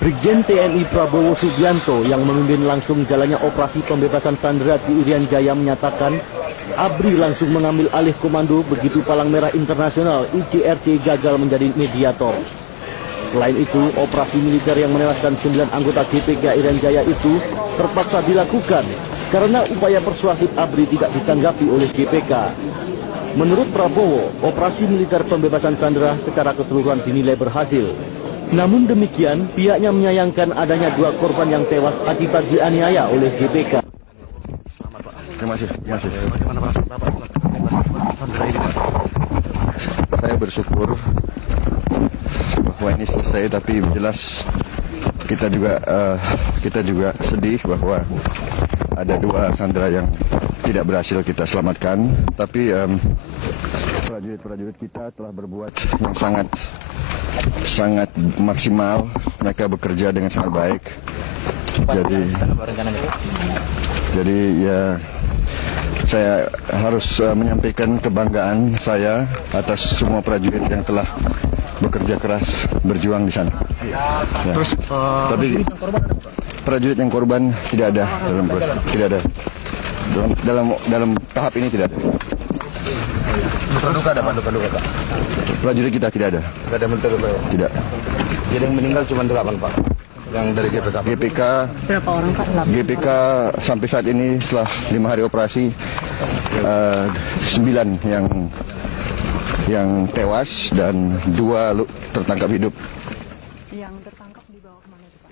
Brigjen TNI Prabowo Subianto yang memimpin langsung jalannya operasi pembebasan sandera di Irian Jaya menyatakan ABRI langsung mengambil alih komando begitu Palang Merah Internasional ICRC gagal menjadi mediator. Selain itu, operasi militer yang menewaskan 9 anggota GPK Irian Jaya itu terpaksa dilakukan karena upaya persuasif ABRI tidak ditanggapi oleh GPK. Menurut Prabowo, operasi militer pembebasan sandera secara keseluruhan dinilai berhasil. Namun demikian, pihaknya menyayangkan adanya 2 korban yang tewas akibat dianiaya oleh GPK. Terima kasih. Saya bersyukur bahwa ini selesai, tapi jelas kita juga sedih bahwa ada 2 sandera yang tidak berhasil kita selamatkan. Tapi prajurit-prajurit kita telah berbuat yang sangat maksimal. Mereka bekerja dengan sangat baik. Jadi ya, saya harus menyampaikan kebanggaan saya atas semua prajurit yang telah bekerja keras berjuang di sana. Ya. Terus, tapi prajurit yang korban tidak ada dalam tahap ini, tidak ada. Luka ada, Pak? Luka. Prajurit kita tidak ada. Tidak ada mental, Pak? Tidak. Jadi yang meninggal cuma 8, Pak? Yang dari GPK? Berapa orang, Pak? GPK sampai saat ini setelah 5 hari operasi, 9 yang tewas dan 2 tertangkap hidup. Yang tertangkap dibawa kemana itu, Pak?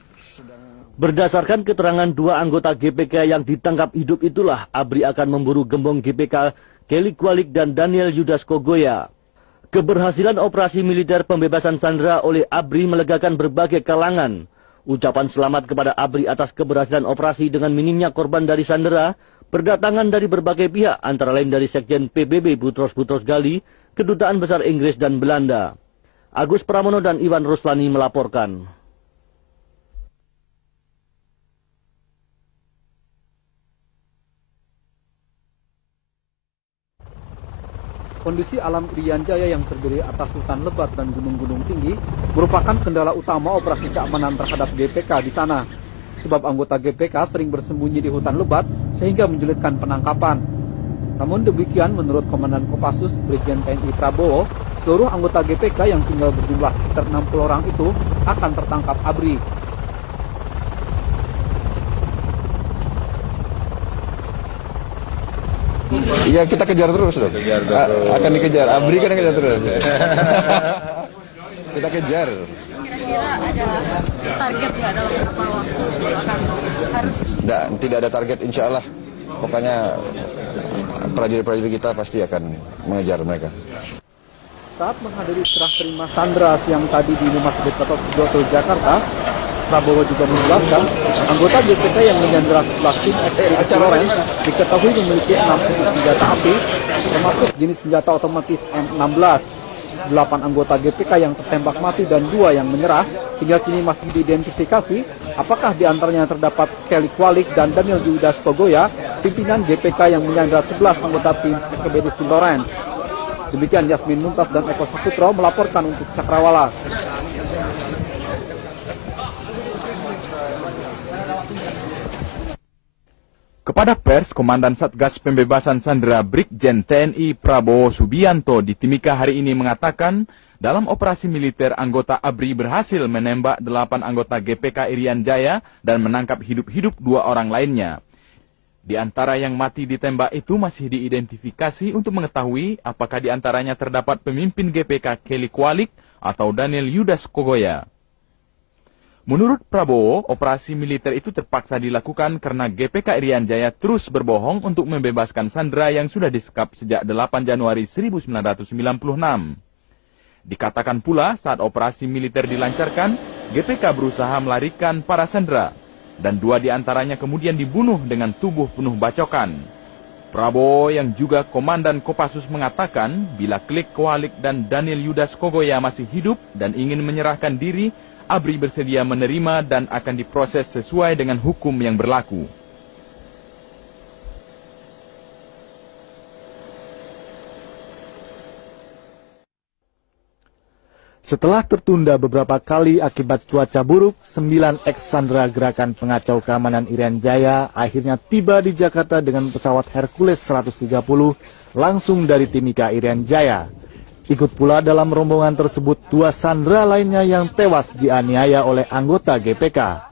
Berdasarkan keterangan 2 anggota GPK yang ditangkap hidup itulah, ABRI akan memburu gembong GPK Kelly Kualik dan Daniel Yudas Kogoya. Keberhasilan operasi militer pembebasan sandera oleh ABRI melegakan berbagai kalangan. Ucapan selamat kepada ABRI atas keberhasilan operasi dengan minimnya korban dari sandera berdatangan dari berbagai pihak, antara lain dari Sekjen PBB Boutros Ghali, Kedutaan Besar Inggris dan Belanda. Agus Pramono dan Iwan Ruslani melaporkan. Kondisi alam Irian Jaya yang terdiri atas hutan lebat dan gunung-gunung tinggi merupakan kendala utama operasi keamanan terhadap GPK di sana. Sebab anggota GPK sering bersembunyi di hutan lebat sehingga menjulitkan penangkapan. Namun demikian, menurut Komandan Kopassus Brigjen TNI Prabowo, seluruh anggota GPK yang tinggal berjumlah sekitar 60 orang itu akan tertangkap ABRI. Iya, kita kejar terus dong. Akan dikejar. ABRI kan kejar terus. Kita kejar. Kira-kira ada target nggak dalam beberapa waktu akan harus? Tidak ada target, insya Allah. Pokoknya prajurit-prajurit kita pasti akan mengejar mereka. Saat menghadiri serah terima sandera siang tadi di Rumah Sakit Gatot Subroto, Jakarta, Prabowo juga menjelaskan anggota GPK yang menyandera 11 tim ekspedisi Lawrence diketahui memiliki 6 senjata api, termasuk jenis senjata otomatis M16. 8 anggota GPK yang tertembak mati dan 2 yang menyerah hingga kini masih diidentifikasi apakah diantaranya terdapat Kelly Kualik dan Daniel Yudas Kogoya, pimpinan GPK yang menyandera 11 anggota tim ekspedisi Lawrence. Demikian Yasmin Muntas dan Eko Saputro melaporkan untuk Cakrawala. Kepada pers, Komandan Satgas Pembebasan Sandera Brigjen TNI Prabowo Subianto di Timika hari ini mengatakan, dalam operasi militer anggota ABRI berhasil menembak 8 anggota GPK Irian Jaya dan menangkap hidup-hidup 2 orang lainnya. Di antara yang mati ditembak itu masih diidentifikasi untuk mengetahui apakah di antaranya terdapat pemimpin GPK Kelly Kualik atau Daniel Yudas Kogoya. Menurut Prabowo, operasi militer itu terpaksa dilakukan karena GPK Irian Jaya terus berbohong untuk membebaskan sandera yang sudah disekap sejak 8 Januari 1996. Dikatakan pula saat operasi militer dilancarkan, GPK berusaha melarikan para sandera, dan 2 di antaranya kemudian dibunuh dengan tubuh penuh bacokan. Prabowo yang juga Komandan Kopassus mengatakan, bila Kelly Kualik dan Daniel Yudas Kogoya masih hidup dan ingin menyerahkan diri, ABRI bersedia menerima dan akan diproses sesuai dengan hukum yang berlaku. Setelah tertunda beberapa kali akibat cuaca buruk, 9 ex-sandera gerakan pengacau keamanan Irian Jaya akhirnya tiba di Jakarta dengan pesawat Hercules 130 langsung dari Timika Irian Jaya. Ikut pula dalam rombongan tersebut 2 sandera lainnya yang tewas dianiaya oleh anggota GPK.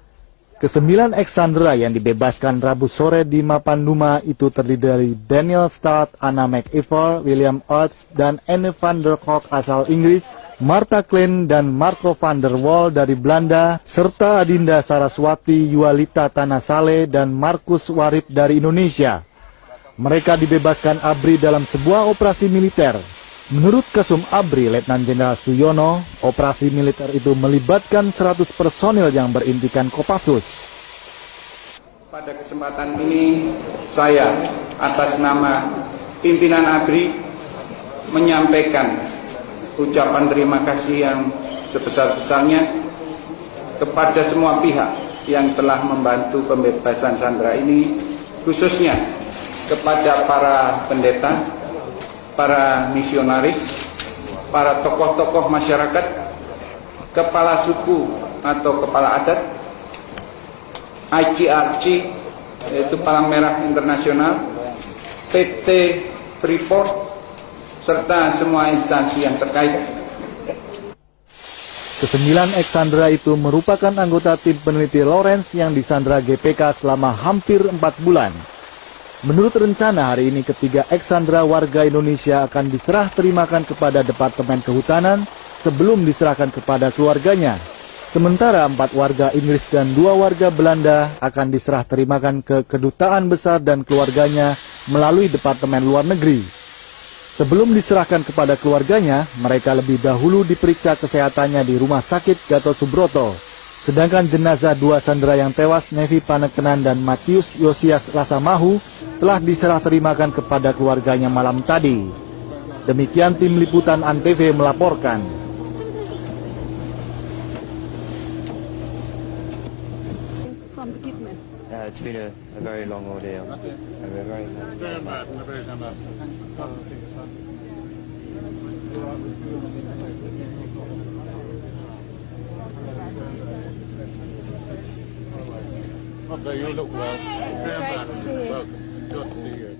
Ke-9 ex-sandera yang dibebaskan Rabu sore di Mapanduma itu terdiri dari Daniel Start, Anna McIver, William Oates, dan Anne van der Kolk asal Inggris, Martha Klein dan Marco van der Wal dari Belanda, serta Adinda Saraswati, Yualita Tanasale, dan Markus Warip dari Indonesia. Mereka dibebaskan ABRI dalam sebuah operasi militer. Menurut Kasum ABRI, Letnan Jenderal Suyono, operasi militer itu melibatkan 100 personil yang berintikan Kopassus. Pada kesempatan ini, saya atas nama pimpinan ABRI menyampaikan ucapan terima kasih yang sebesar-besarnya kepada semua pihak yang telah membantu pembebasan sandera ini, khususnya kepada para pendeta, para misionaris, para tokoh-tokoh masyarakat, kepala suku atau kepala adat, ICRC, yaitu Palang Merah Internasional, PT Freeport, serta semua instansi yang terkait. Ke-9 ex-sandera itu merupakan anggota tim peneliti Lawrence yang disandera GPK selama hampir 4 bulan. Menurut rencana hari ini ketiga ex-sandera warga Indonesia akan diserah terimakan kepada Departemen Kehutanan sebelum diserahkan kepada keluarganya. Sementara 4 warga Inggris dan 2 warga Belanda akan diserah terimakan ke Kedutaan Besar dan keluarganya melalui Departemen Luar Negeri. Sebelum diserahkan kepada keluarganya, mereka lebih dahulu diperiksa kesehatannya di Rumah Sakit Gatot Subroto. Sedangkan jenazah 2 sandera yang tewas, Nevi Panekenan dan Matius Yosias Lasamahu, telah diserah terimakan kepada keluarganya malam tadi. Demikian tim liputan ANTV melaporkan. It's been a very long ordeal. Okay, you look well. Great to see you. Good to see you.